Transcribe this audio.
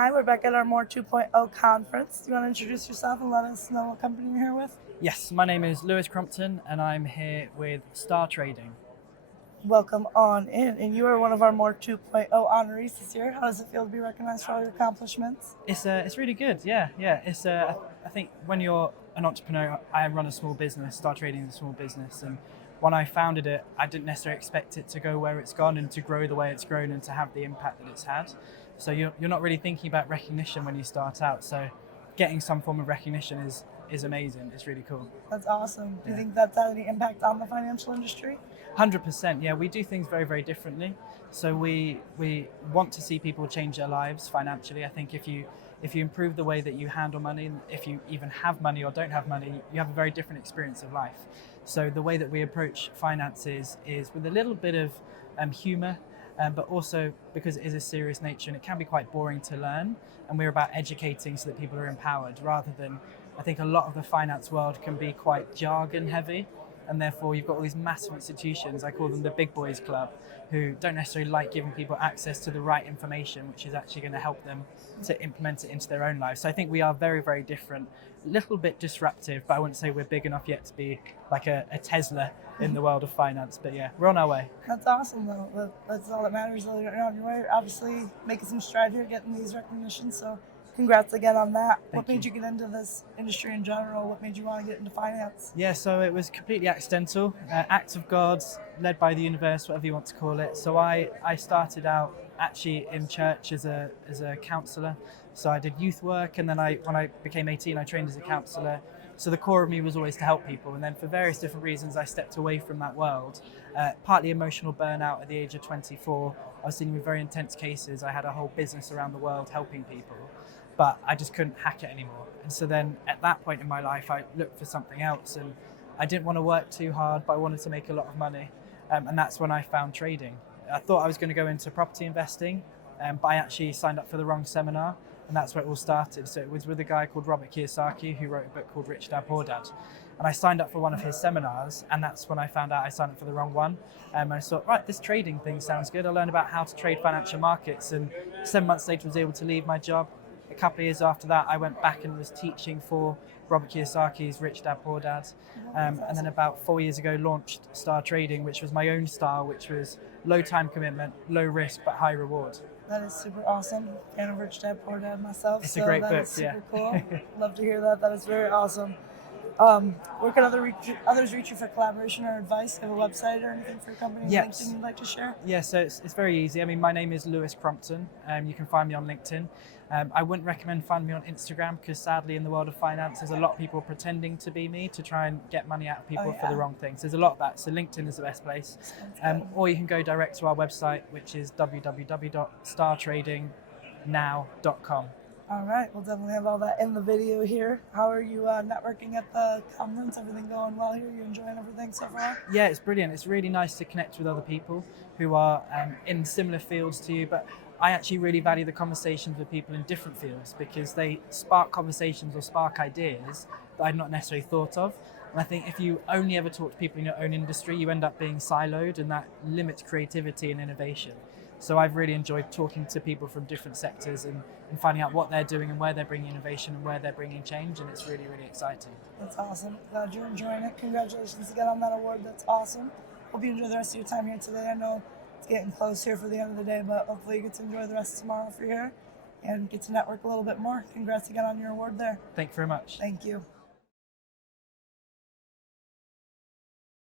Hi, we're back at our MoRE 2.0 conference. Do you want to introduce yourself and let us know what company you're here with? Yes, my name is Crompton and I'm here with STARTrading. Welcome on in. And you are one of our MoRE 2.0 honorees this year. How does it feel to be recognized for all your accomplishments? It's really good. Yeah. I think when you're an entrepreneur, I run a small business. STARTrading is a small business, and when I founded it, I didn't necessarily expect it to go where it's gone and to grow the way it's grown and to have the impact that it's had. So you're not really thinking about recognition when you start out. So getting some form of recognition is amazing. It's really cool. That's awesome. Do you think that's had any impact on the financial industry? 100%. Yeah, we do things very, very differently. So we want to see people change their lives financially. I think if you improve the way that you handle money, and if you even have money or don't have money, you have a very different experience of life. So the way that we approach finances is with a little bit of humor, but also because it is a serious nature and it can be quite boring to learn. And we're about educating so that people are empowered rather than, I think a lot of the finance world can be quite jargon heavy. And therefore you've got all these massive institutions, I call them the big boys club, who don't necessarily like giving people access to the right information, which is actually going to help them to implement it into their own lives. So I think we are very, very different, a little bit disruptive, but I wouldn't say we're big enough yet to be like a Tesla in the world of finance. But yeah, we're on our way. That's awesome, though. That's all that matters. You're on your way. Obviously, making some stride here, getting these recognitions. So, congrats again on that. What made you get into this industry in general? What made you want to get into finance? Yeah, so it was completely accidental, act of God, led by the universe, whatever you want to call it. So I started out actually in church as a counsellor. So I did youth work, and then when I became 18, I trained as a counsellor. So the core of me was always to help people, and then for various different reasons, I stepped away from that world. Partly emotional burnout at the age of 24. I was dealing with very intense cases. I had a whole business around the world helping people, but I just couldn't hack it anymore. And so then at that point in my life, I looked for something else, and I didn't want to work too hard, but I wanted to make a lot of money. And that's when I found trading. I thought I was going to go into property investing, but I actually signed up for the wrong seminar, and that's where it all started. So it was with a guy called Robert Kiyosaki, who wrote a book called Rich Dad Poor Dad. And I signed up for one of his seminars, and that's when I found out I signed up for the wrong one. And I thought, right, this trading thing sounds good. I learned about how to trade financial markets, and 7 months later was able to leave my job. A couple of years after that, I went back and was teaching for Robert Kiyosaki's Rich Dad Poor Dad. And then about 4 years ago, launched STARTrading, which was my own style, which was low time commitment, low risk, but high reward. That is super awesome. Fan of Rich Dad Poor Dad myself. It's a great book, that is super cool. Love to hear that. That is very awesome. Where can others reach you for collaboration or advice? Do you have a website or anything for your company? Yes. LinkedIn you'd like to share? Yeah, so it's very easy. I mean, my name is Crompton. You can find me on LinkedIn. I wouldn't recommend finding me on Instagram because sadly in the world of finance, there's a lot of people pretending to be me to try and get money out of people for the wrong things. There's a lot of that. So LinkedIn is the best place. Or you can go direct to our website, which is www.startradingnow.com. All right, we'll definitely have all that in the video here. How are you networking at the conference? Everything going well here? You enjoying everything so far? Yeah, it's brilliant. It's really nice to connect with other people who are in similar fields to you, but I actually really value the conversations with people in different fields because they spark conversations or spark ideas that I'd not necessarily thought of. And I think if you only ever talk to people in your own industry, you end up being siloed, and that limits creativity and innovation. So I've really enjoyed talking to people from different sectors and finding out what they're doing and where they're bringing innovation and where they're bringing change, and it's really, really exciting. That's awesome. Glad you're enjoying it. Congratulations again on that award. That's awesome. Hope you enjoy the rest of your time here today. I know it's getting close here for the end of the day, but hopefully you get to enjoy the rest of tomorrow if you're here and get to network a little bit more. Congrats again on your award there. Thank you very much. Thank you.